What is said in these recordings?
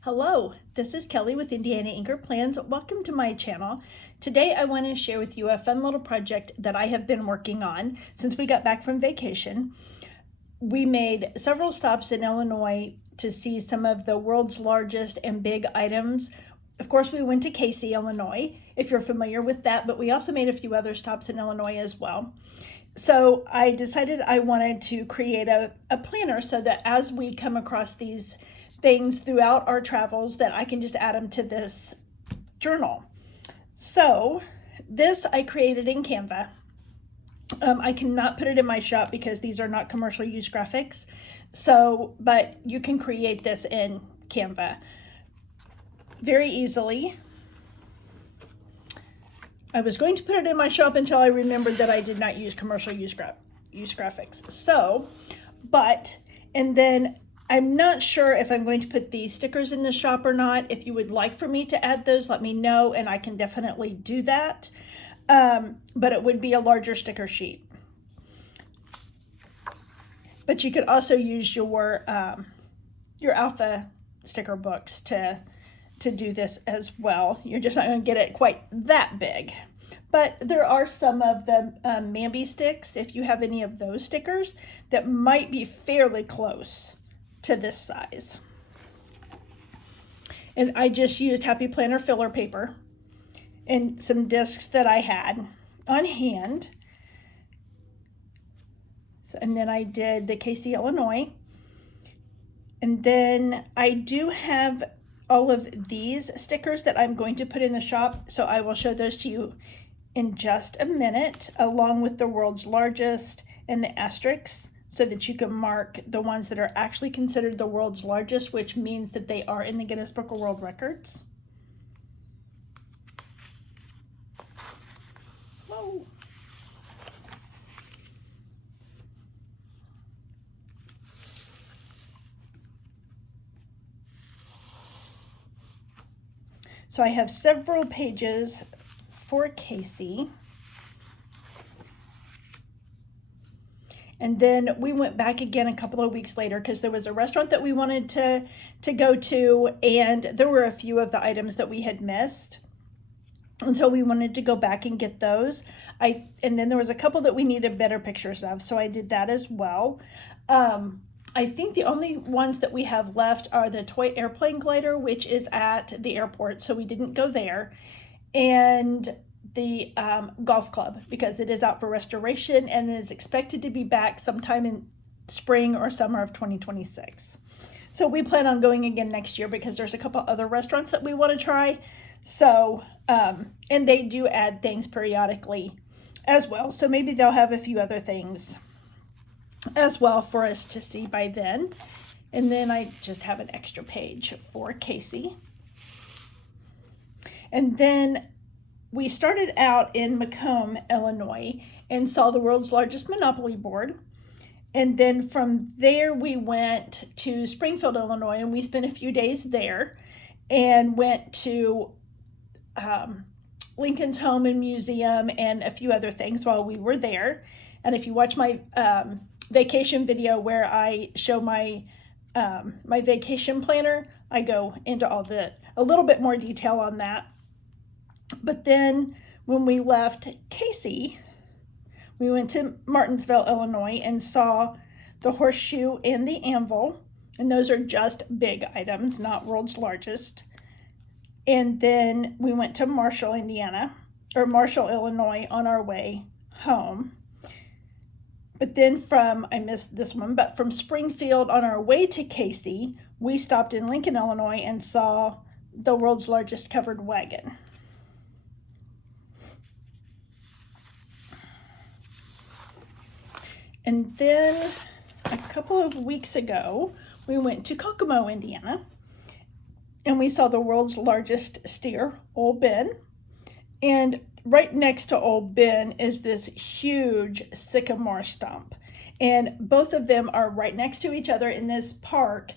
Hello, this is Kelly with Indiana Inker Plans. Welcome to my channel. Today I want to share with you a fun little project that I have been working on since we got back from vacation. We made several stops in Illinois to see some of the world's largest and big items. Of course, we went to Casey, Illinois, if you're familiar with that, but we also made a few other stops in Illinois as well. So I decided I wanted to create a planner so that as we come across these things throughout our travels, that I can just add them to this journal. So this I created in Canva. I cannot put it in my shop because these are not commercial use graphics. But you can create this in Canva very easily. I was going to put it in my shop until I remembered that I did not use commercial use graphics. And then I'm not sure if I'm going to put these stickers in the shop or not. If you would like for me to add those, let me know, and I can definitely do that. But it would be a larger sticker sheet. But you could also use your alpha sticker books to do this as well. You're just not going to get it quite that big. But there are some of the Mambi sticks, if you have any of those stickers, that might be fairly close to this size. And I just used Happy Planner filler paper and some discs that I had on hand. And then I did the Casey, Illinois. And then I do have all of these stickers that I'm going to put in the shop, so I will show those to you in just a minute, along with the world's largest and the asterisks, so that you can mark the ones that are actually considered the world's largest, which means that they are in the Guinness Book of World Records. Whoa. So I have several pages for Casey. And then we went back again a couple of weeks later because there was a restaurant that we wanted to go to, and there were a few of the items that we had missed. And so we wanted to go back and get those. And then there was a couple that we needed better pictures of, so I did that as well. I think the only ones that we have left are the toy airplane glider, which is at the airport, so we didn't go there, and the golf club, because it is out for restoration and it is expected to be back sometime in spring or summer of 2026. So we plan on going again next year because there's a couple other restaurants that we want to try. So, and they do add things periodically as well. So maybe they'll have a few other things as well for us to see by then. And then I just have an extra page for Casey. And then we started out in Macomb, Illinois, and saw the world's largest Monopoly board. And then from there we went to Springfield, Illinois, and we spent a few days there and went to Lincoln's Home and Museum and a few other things while we were there. And if you watch my vacation video where I show my my vacation planner, I go into a little bit more detail on that. But then when we left Casey, we went to Martinsville, Illinois, and saw the horseshoe and the anvil. And those are just big items, not world's largest. And then we went to Marshall, Illinois on our way home. But then I missed this one, but from Springfield on our way to Casey, we stopped in Lincoln, Illinois, and saw the world's largest covered wagon. And then a couple of weeks ago, we went to Kokomo, Indiana, and we saw the world's largest steer, Old Ben. And right next to Old Ben is this huge sycamore stump. And both of them are right next to each other in this park,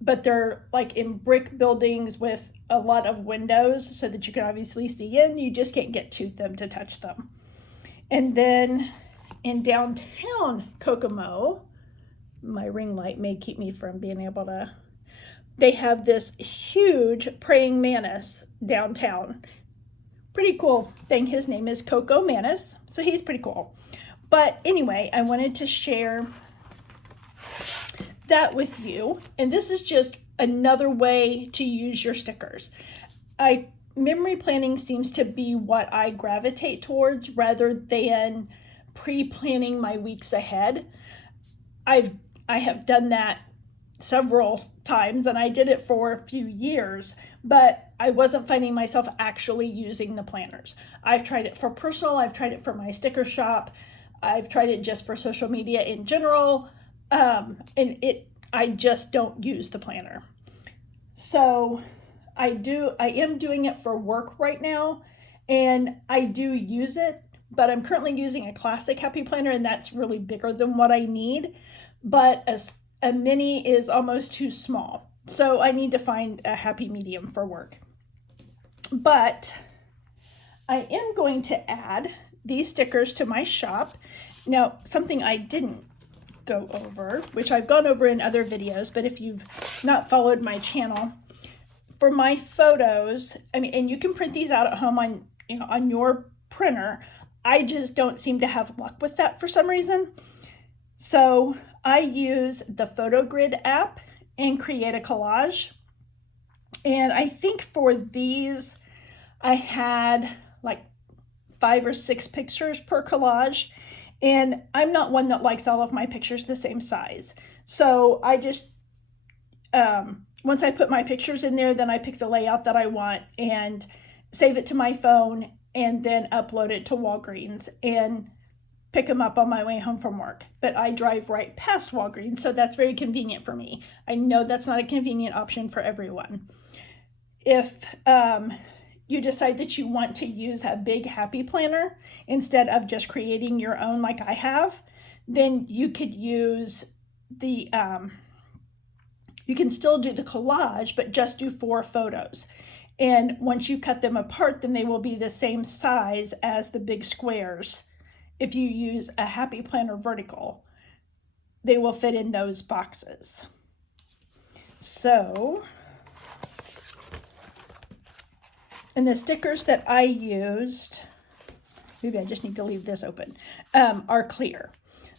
but they're like in brick buildings with a lot of windows so that you can obviously see in. You just can't get to them to touch them. And then in downtown Kokomo, my ring light may keep me from being able to they have this huge praying mantis downtown. Pretty cool thing. His name is Coco Mantis, so he's pretty cool. But anyway, I wanted to share that with you, and this is just another way to use your stickers. Memory planning seems to be what I gravitate towards rather than pre-planning my weeks ahead. I have done that several times, and I did it for a few years, but I wasn't finding myself actually using the planners. I've tried it for personal, I've tried it for my sticker shop, I've tried it just for social media in general, and I just don't use the planner. So I am doing it for work right now, and I do use it, but I'm currently using a classic happy planner, and that's really bigger than what I need. But a mini is almost too small. So I need to find a happy medium for work. But I am going to add these stickers to my shop. Now, something I didn't go over, which I've gone over in other videos, but if you've not followed my channel, for my photos, and you can print these out at home on your printer. I just don't seem to have luck with that for some reason. So I use the PhotoGrid app and create a collage. And I think for these, I had like 5 or 6 pictures per collage. And I'm not one that likes all of my pictures the same size. So I just, once I put my pictures in there, then I pick the layout that I want and save it to my phone and then upload it to Walgreens and pick them up on my way home from work. But I drive right past Walgreens, so that's very convenient for me. I know that's not a convenient option for everyone. If you decide that you want to use a big happy planner instead of just creating your own like I have, then you could use the, you can still do the collage, but just do 4 photos. And once you cut them apart, then they will be the same size as the big squares. If you use a happy planner vertical, they will fit in those boxes. So, and the stickers that I used, maybe I just need to leave this open, are clear.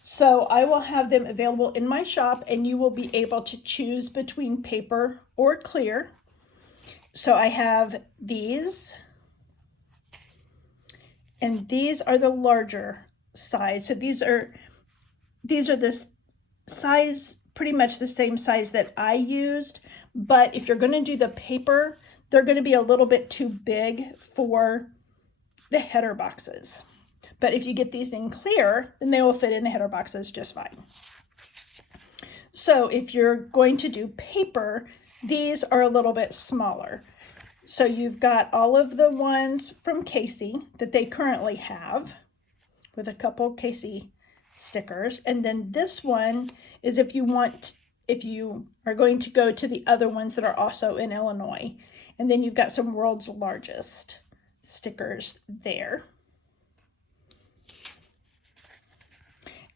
So I will have them available in my shop, and you will be able to choose between paper or clear. So I have these, and these are the larger size. So these are this size, pretty much the same size that I used, but if you're going to do the paper, they're going to be a little bit too big for the header boxes. But if you get these in clear, then they will fit in the header boxes just fine. So if you're going to do paper, these are a little bit smaller. So you've got all of the ones from Casey that they currently have with a couple Casey stickers. And then this one is if you are going to go to the other ones that are also in Illinois. And then you've got some World's Largest stickers there.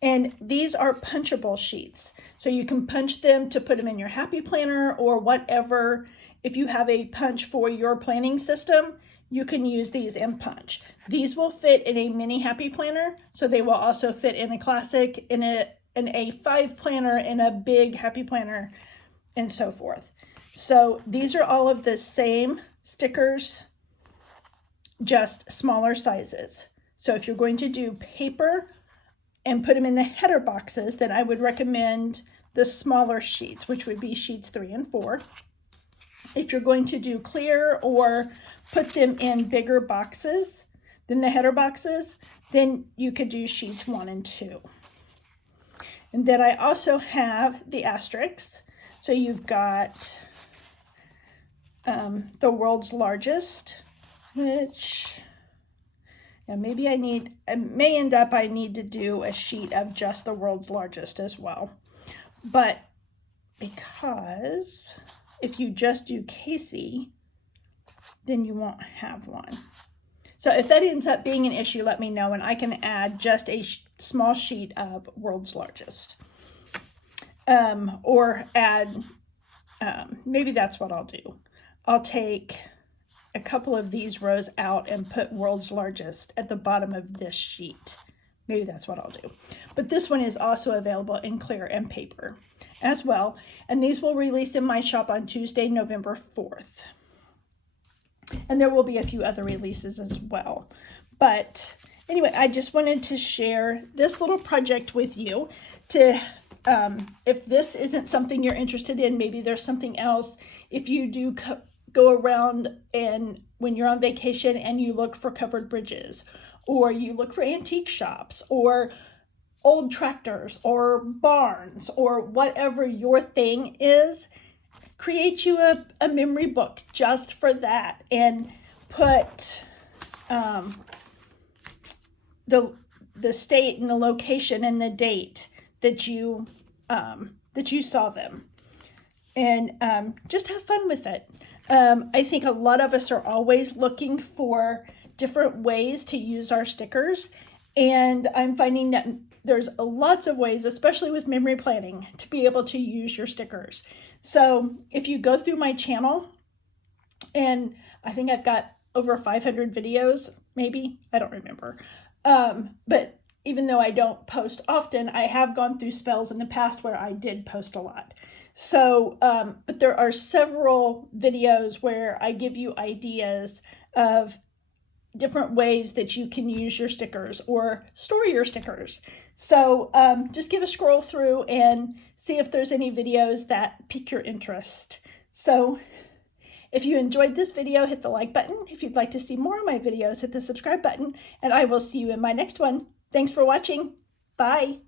And these are punchable sheets. So you can punch them to put them in your happy planner or whatever. If you have a punch for your planning system, you can use these in punch. These will fit in a mini happy planner. So they will also fit in a classic, in an A5 planner, in a big happy planner, and so forth. So these are all of the same stickers, just smaller sizes. So if you're going to do paper and put them in the header boxes, then I would recommend the smaller sheets, which would be sheets 3 and 4. If you're going to do clear or put them in bigger boxes than the header boxes, then you could do sheets 1 and 2. And then I also have the asterisks. So you've got the World's Largest, which, yeah, maybe I need to do a sheet of just the World's Largest as well. But because if you just do Casey, then you won't have one. So if that ends up being an issue, let me know, and I can add just a small sheet of World's Largest. Or add maybe that's what I'll do. I'll take a couple of these rows out and put World's Largest at the bottom of this sheet. Maybe that's what I'll do. But this one is also available in clear and paper as well. And these will release in my shop on Tuesday, November 4th. And there will be a few other releases as well. But anyway, I just wanted to share this little project with you to, if this isn't something you're interested in, maybe there's something else. If you do go around and when you're on vacation and you look for covered bridges, or you look for antique shops, or old tractors, or barns, or whatever your thing is, create you a memory book just for that, and put the state and the location and the date that you saw them, and just have fun with it. I think a lot of us are always looking for different ways to use our stickers, and I'm finding that there's lots of ways, especially with memory planning, to be able to use your stickers. So if you go through my channel, and I think I've got over 500 videos, maybe, I don't remember, but even though I don't post often, I have gone through spells in the past where I did post a lot. So, but there are several videos where I give you ideas of different ways that you can use your stickers or store your stickers. So just give a scroll through and see if there's any videos that pique your interest. So if you enjoyed this video, hit the like button. If you'd like to see more of my videos, hit the subscribe button, and I will see you in my next one. Thanks for watching. Bye.